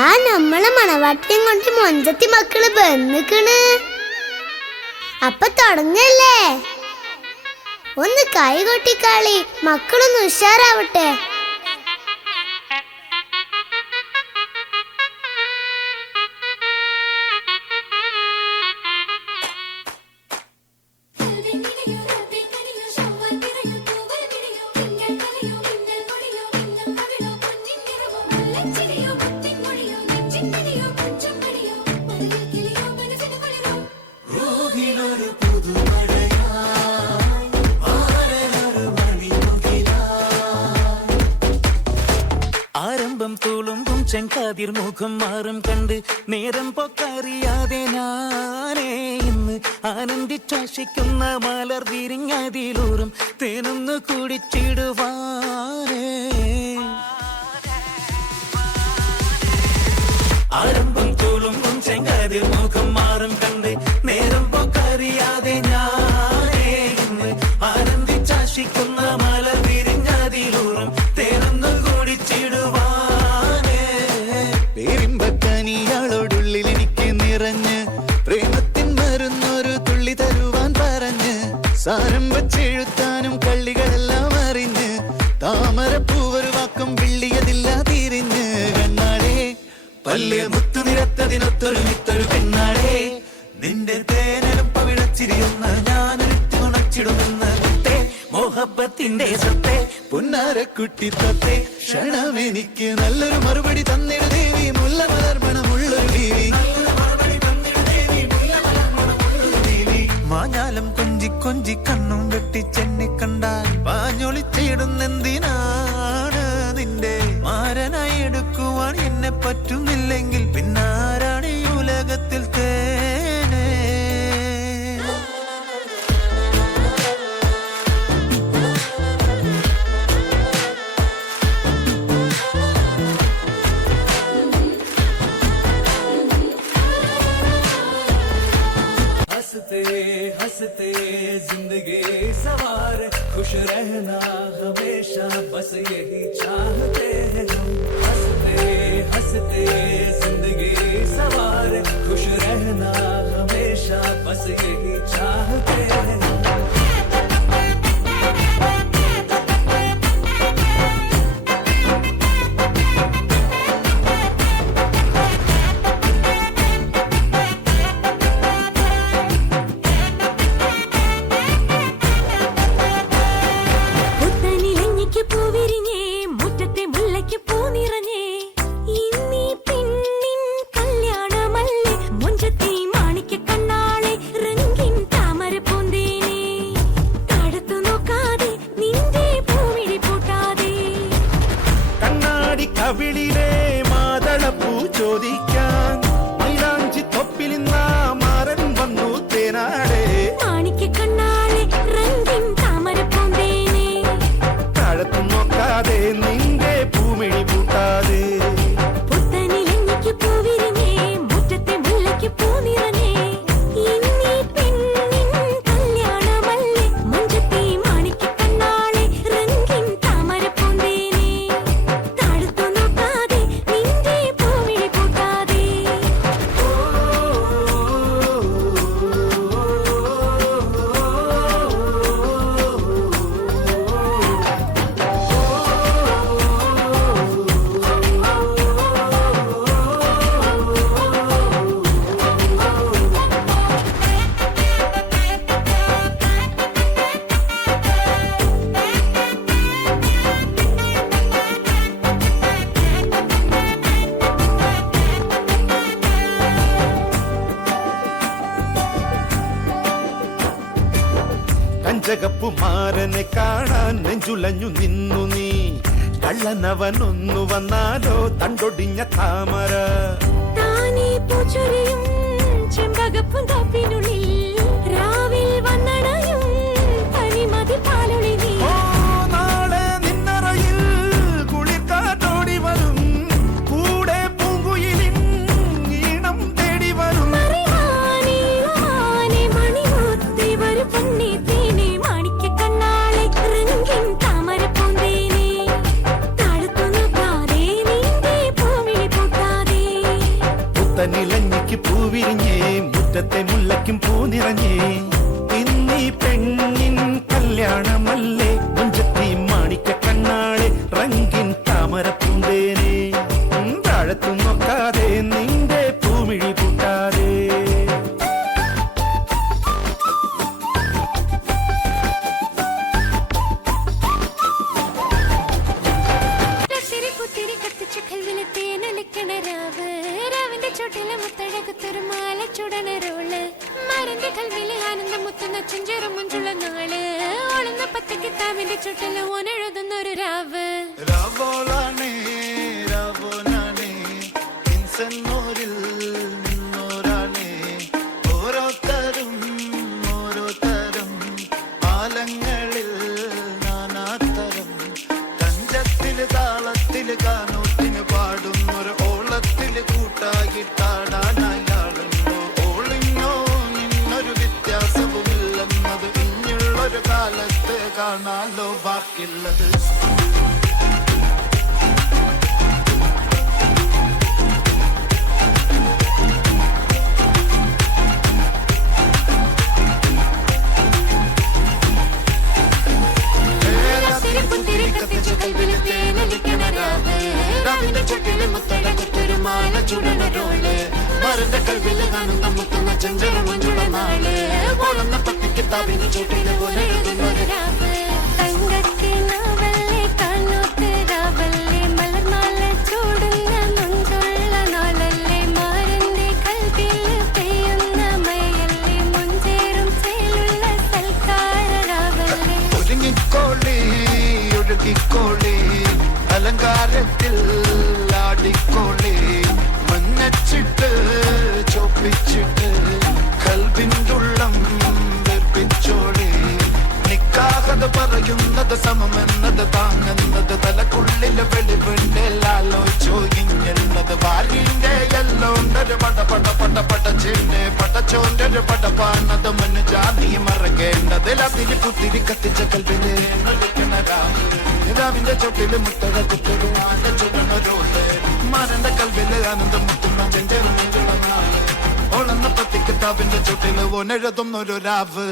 ദാ നമ്മളെ മണവാട്ടിയും കൊണ്ട് മൊഞ്ചത്തി മക്കള് വന്നിക്കണ്. അപ്പൊ തുടങ്ങല്ലേ, ഒന്ന് കൈ കൊട്ടിക്കാളി, മക്കളൊന്ന് ഉഷാറാവട്ടെ. ആരംഭം തുളുമ്പും ചെങ്കതിർ മുഖം മാറും കണ്ട് നേരം പൊക്കറിയാതെ ഞാനേ ഇന്ന് ആനന്ദിച്ചാശിക്കുന്ന മലർ വിരിഞ്ഞതിലൂറും തേനൊന്ന് കുടിച്ചിടുവാനേ. ആരംഭം തുളുമ്പും ചെങ്കതിർ മുഖം മാറും കണ്ട് നേരം പൊക്കറിയാതെ ഞാനേ ഇന്ന് ആനന്ദിച്ചാശിക്കുന്ന മലർ വിരിഞ്ഞതിലൂറും തേനൊന്ന് കുടിച്ചിടുവാനേ. പേരിമ്പക്കനിയാളോടുള്ളിൽ എനിക്ക് നിറഞ്ഞ് പ്രേമത്തിൻ മരുന്നൊരു തുള്ളി തരുവാൻ പറഞ്ഞ് സാരം വച്ചെഴുത്താനും കള്ളികളെല്ലാം അറിഞ്ഞ് താമരപ്പൂവൊരു വാക്കും വിള്ളിയതില്ല തിരിഞ്ഞ് കണ്ണാടേ പല്ല് മുത്തു നിരത്തതിനൊത്തൊരു മിത്തൊരു പെണ്ണാടേ നിന്റെ തേനലും പവിഴച്ചിരിയൊന്ന് ഞാനൊരുത്തി ഉണച്ചിടുമെന്ന് മോഹബത്തിന്റെ സത്തെ പുന്നാരക്കുട്ടി തത്തെ ക്ഷണമെനിക്ക് നല്ലൊരു മറുപടി തന്നിട ദേവി മുല്ല മലർമണമുള്ളൊരു ദേവി. മാഞ്ഞാലം കൊഞ്ചി കൊഞ്ചി കണ്ണും വെട്ടിച്ചെന്നെ കണ്ടാൽ പാഞ്ഞൊളിച്ചിടുന്നെന്തിനാണ് നിന്റെ മാരനായി എടുക്കുവാൻ എന്നെ പറ്റുന്നില്ലെങ്കിൽ പിന്നാരാണ് ഈ ഉലകത്തിൽ തേനേ. हंसते हंसते जिंदगी सवार खुश रहना हमेशा बस यही चाहते हैं हम. हंसते हंसते जिंदगी सवार खुश रहना हमेशा बस यही चाहते हैं हम. കവിളിലെ മാതളപ്പൂ ചോദിക്കാൻ മൈലാഞ്ചി തൊപ്പിലിന്ന മാറൻ വന്നു തേനാടേ മാണിക്ക കണ്ണാളെ രംഗിൻ താമരപ്പൂന്തേനെ താഴത്തു നോക്കാതെ നിന്റെ പൂമിഴി പൂട്ടാതെ പുത്തനിലഞ്ഞിക്ക് പൂവിരിഞ്ഞേ മുറ്റത്തെ മുല്ലയ്ക്ക് പൂ നിറഞ്ഞേ ഇന്നീ പെണ്ണിൻ കല്യാണമല്ലേ മഞ്ചത്തി മാണിക്ക കണ്ണാളെ രംഗിൻ താമരപ്പൂന്തേനെ കഞ്ചകപ്പുമാരനെ കാണാൻ നെഞ്ചുലഞ്ഞു നിന്നു നീ കള്ളനവനൊന്നു വന്നാലോ തണ്ടൊടിഞ്ഞ താമര താനേ പൂച്ചൊരിയും ചെമ്പകപ്പുന്തോപ്പിനുള്ളിൽ രാവിൽ വന്നടയും പരിമതി പാലൊളി നീ. നാളെ നിന്നറയിൽ കുളിർക്കാറ്റോടി വരും കൂടെ പൂങ്കുയിലിൻ ഈണം തേടി വരും മണിമുത്തി വരും പൊന്നി തേനെ മാണിക്ക കണ്ണാളെ രംഗിൻ താമരപ്പൂന്തേനെ താഴത്തു നോക്കാതെ നിന്റെ പൂമിഴി പൂട്ടാതെ പത്തക്കിത്താവിന്റെ ചുട്ടില് ഓനെഴുതുന്നൊരു രാവ്. രാവോളാണേ രാവോനാണേ ഇൻസന്നൂരിൽ നിന്നോരാണേ ഓരോരുത്തരും ഓരോരുത്തരും ആലങ്ങളിൽ നാനാത്തരം തഞ്ചത്തില് താളത്തില് കാനൂത്തിന് പാടുന്നൊരു ഓളത്തില് കൂട്ടായിട്ടാടാനയാളുണ്ടോ ഓളിഞ്ഞോ നിന്നൊരു വ്യത്യാസവുമില്ലെന്നത് ഇനിയുള്ളൊരു കാലത്ത് കാണാലോ ബാക്കിയുള്ളത്. പുത്തിരി കത്തിച്ച കൽവില് തേനൊലിക്കണ രാവ്. രാവിന്റെ ചുട്ടില് മുത്തട കുത്തൊരു മാല ചുടണ റോള്. മരന്റെ കൽവില് കാണുന്ന മുത്തുന്ന ചെഞ്ചറ മഞ്ചുള നാള്. ഓളുന്ന പത്തിക്കിത്താവിന്റെ ചുട്ടില് ഓനെഴുതുന്നൊരു രാവ്. തങ്കക്കിനാവല്ലേ കാണോത്ത് രാവല്ലേ മലർമാല ചൂടുന്ന മുഞ്ചുള്ള നാളല്ലേ. മാരന്റെ കൽവില് പെയ്യുന്ന മയല്ലേ മുഞ്ചേറും ചേലുള്ള സൽക്കാര രാവല്ലേ. ഒരുങ്ങിക്കോളി ഒഴുകിക്കോളി അലങ്കാരത്തിൽ ആടിക്കോളി മഞ്ഞച്ചിട്ട് ചോപ്പിച്ചിട്ട് കൽവിൻ്റുള്ളം വെപ്പിച്ചോളി. നിക്കാഹത് പറയുന്നത് സമമെന്നത് താങ്ങുന്നത് തലക്കുള്ളില് വെളിവുണ്ടെല്ലാലോചോ ഇങ്ങുള്ളത്. വാലിന്റെ എല്ലോണ്ടൊരു പടച്ചിന്റെ പടച്ചോന്റെ പടപ്പാണത് മനുജാതി മറക്കേണ്ടത്. അതിന് പുത്തിരി കത്തിച്ച കൽവില് രാവിന്റെ ചുട്ടില് മുത്തട കുത്തട ചുടണൊരോള്. മരന്റെ കൽവില് ആനന്ദം മുത്തുന്ന ചെഞ്ചേറും ഓളെന്ന പത്തിക്കിത്താവിന്റെ ചുട്ടില് ഓനെഴുതുന്നൊരു രാവ്.